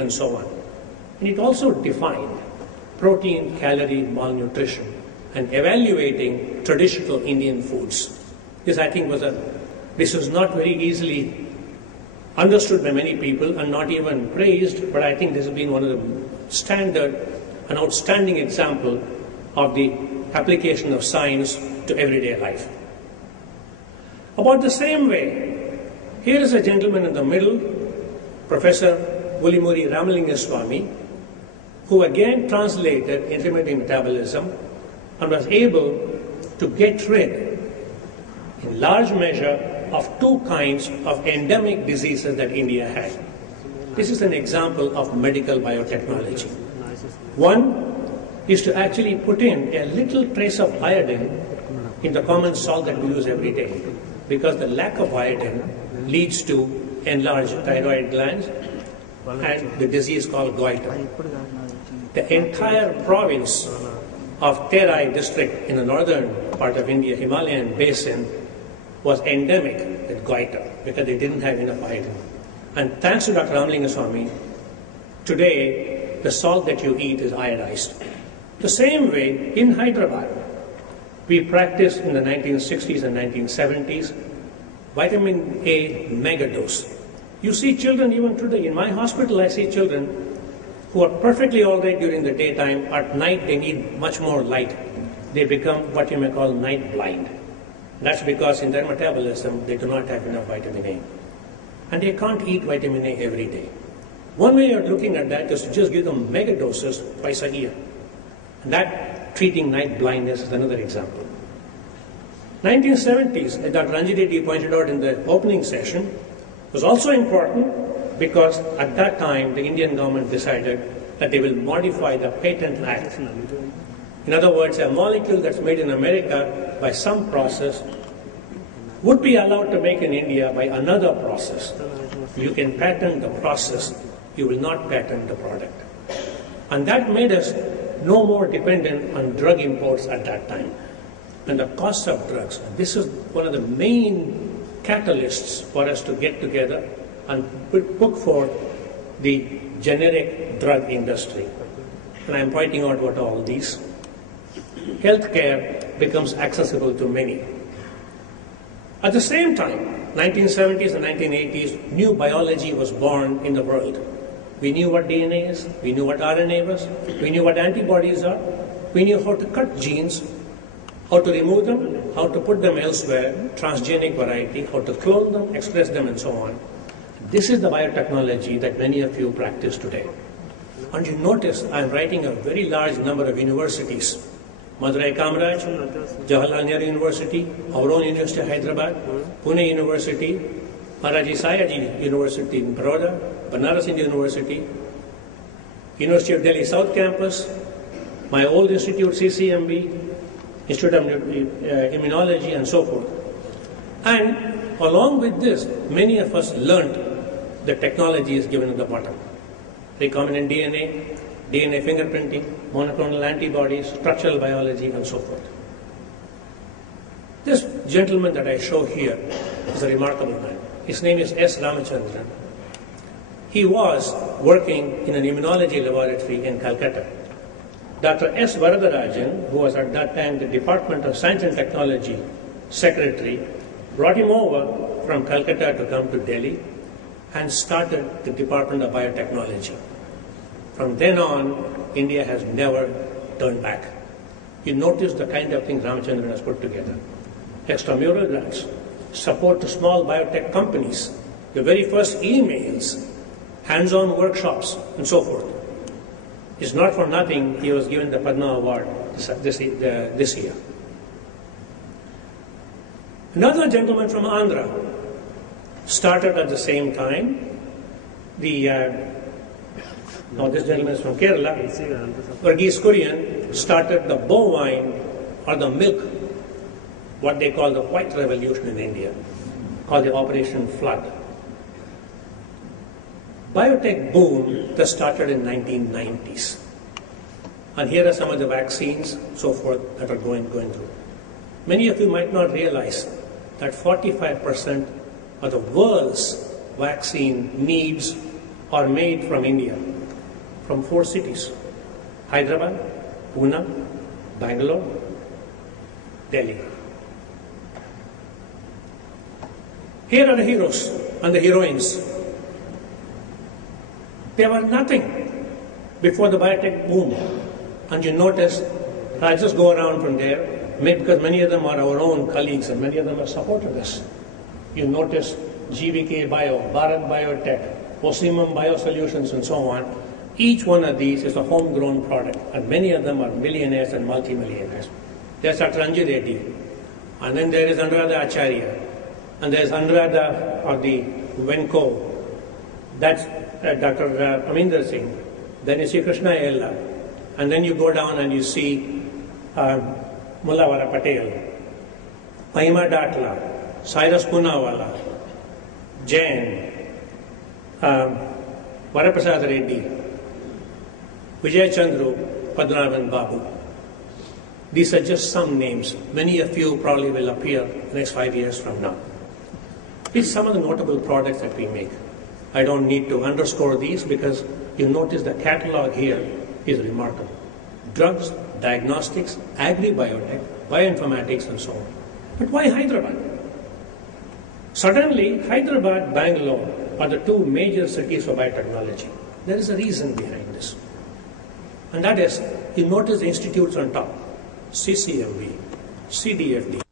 and so on. And it also defined protein, calorie, malnutrition, and evaluating traditional Indian foods. This, I think, this was not very easily understood by many people and not even praised, but I think this has been one of the an outstanding example of the application of science to everyday life. About the same way, here is a gentleman in the middle, Professor Wulimuri Ramalingaswamy, who again translated intermittent metabolism and was able to get rid, in large measure, of two kinds of endemic diseases that India had. This is an example of medical biotechnology. One is to actually put in a little trace of iodine in the common salt that we use every day, because the lack of iodine leads to enlarged thyroid glands and the disease called goiter. The entire province of Terai district in the northern part of India, Himalayan basin, was endemic with goiter because they didn't have enough iodine. And thanks to Dr. Ramalingaswamy, today the salt that you eat is iodized. The same way in Hyderabad, we practiced in the 1960s and 1970s vitamin A megadose. You see children even today. In my hospital, I see children who are perfectly all right during the daytime. At night, they need much more light. They become what you may call night blind. That's because in their metabolism, they do not have enough vitamin A. And they can't eat vitamin A every day. One way of looking at that is to just give them mega doses twice a year. And that treating night blindness is another example. 1970s, as Dr. Ranjit Reddy pointed out in the opening session, was also important because at that time the Indian government decided that they will modify the Patent Act. In other words, a molecule that's made in America by some process would be allowed to make in India by another process. You can patent the process, you will not patent the product. And that made us no more dependent on drug imports at that time. And the cost of drugs, this is one of the main catalysts for us to get together and put forth the generic drug industry. And I'm pointing out what all these. Healthcare becomes accessible to many. At the same time, 1970s and 1980s, new biology was born in the world. We knew what DNA is, we knew what RNA was, we knew what antibodies are, we knew how to cut genes, how to remove them, how to put them elsewhere, transgenic variety, how to clone them, express them, and so on. This is the biotechnology that many of you practice today. And you notice I'm writing a very large number of universities. Madurai Kamraj, Jawaharlal Nehru University, our own University of Hyderabad, Pune University, Maharaji Sayaji University in Baroda, Banaras Hindu University, University of Delhi South Campus, my old institute CCMB, Institute of Immunology, and so forth. And along with this, many of us learned the technology is given at the bottom. Recombinant DNA, DNA fingerprinting, monoclonal antibodies, structural biology, and so forth. This gentleman that I show here is a remarkable man. His name is S. Ramachandran. He was working in an immunology laboratory in Calcutta. Dr. S. Varadarajan, who was at that time the Department of Science and Technology Secretary, brought him over from Calcutta to come to Delhi and started the Department of Biotechnology. From then on, India has never turned back. You notice the kind of things Ramachandran has put together. Extramural grants, support to small biotech companies, the very first emails, hands-on workshops, and so forth. It's not for nothing he was given the Padma Award this year. Another gentleman from Andhra started at the same time. This gentleman is from Kerala. Varghese Kurian started the bovine or the milk, what they call the white revolution in India, called the Operation Flood. Biotech boom that started in 1990s. And here are some of the vaccines, so forth, that are going through. Many of you might not realize that 45% of the world's vaccine needs are made from India, from 4 cities: Hyderabad, Pune, Bangalore, Delhi. Here are the heroes and the heroines. They were nothing before the biotech boom. And you notice, I'll just go around from there, because many of them are our own colleagues and many of them have supported us. You notice GVK Bio, Bharat Biotech, Osimum Biosolutions, and so on. Each one of these is a homegrown product, and many of them are millionaires and multimillionaires. There's Dr. Anju Reddy, and then there is Anuradha Acharya, and there's Anuradha or the Venko, that's Dr. Aminder Singh. Then you see Krishna Ella, and then you go down and you see Mullavara Patel, Mahima Datla, Cyrus Poonawalla, Jain, Varaprasad Reddy, Vijay Chandru, Padmanabhan Babu. These are just some names. Many of you probably will appear next 5 years from now. It's some of the notable products that we make. I don't need to underscore these because you notice the catalog here is remarkable. Drugs, diagnostics, agri-biotech, bioinformatics, and so on. But why Hyderabad? Suddenly, Hyderabad, Bangalore are the 2 major cities for biotechnology. There is a reason behind this. And that is, you notice the institutes on top: CCMB, CDFD,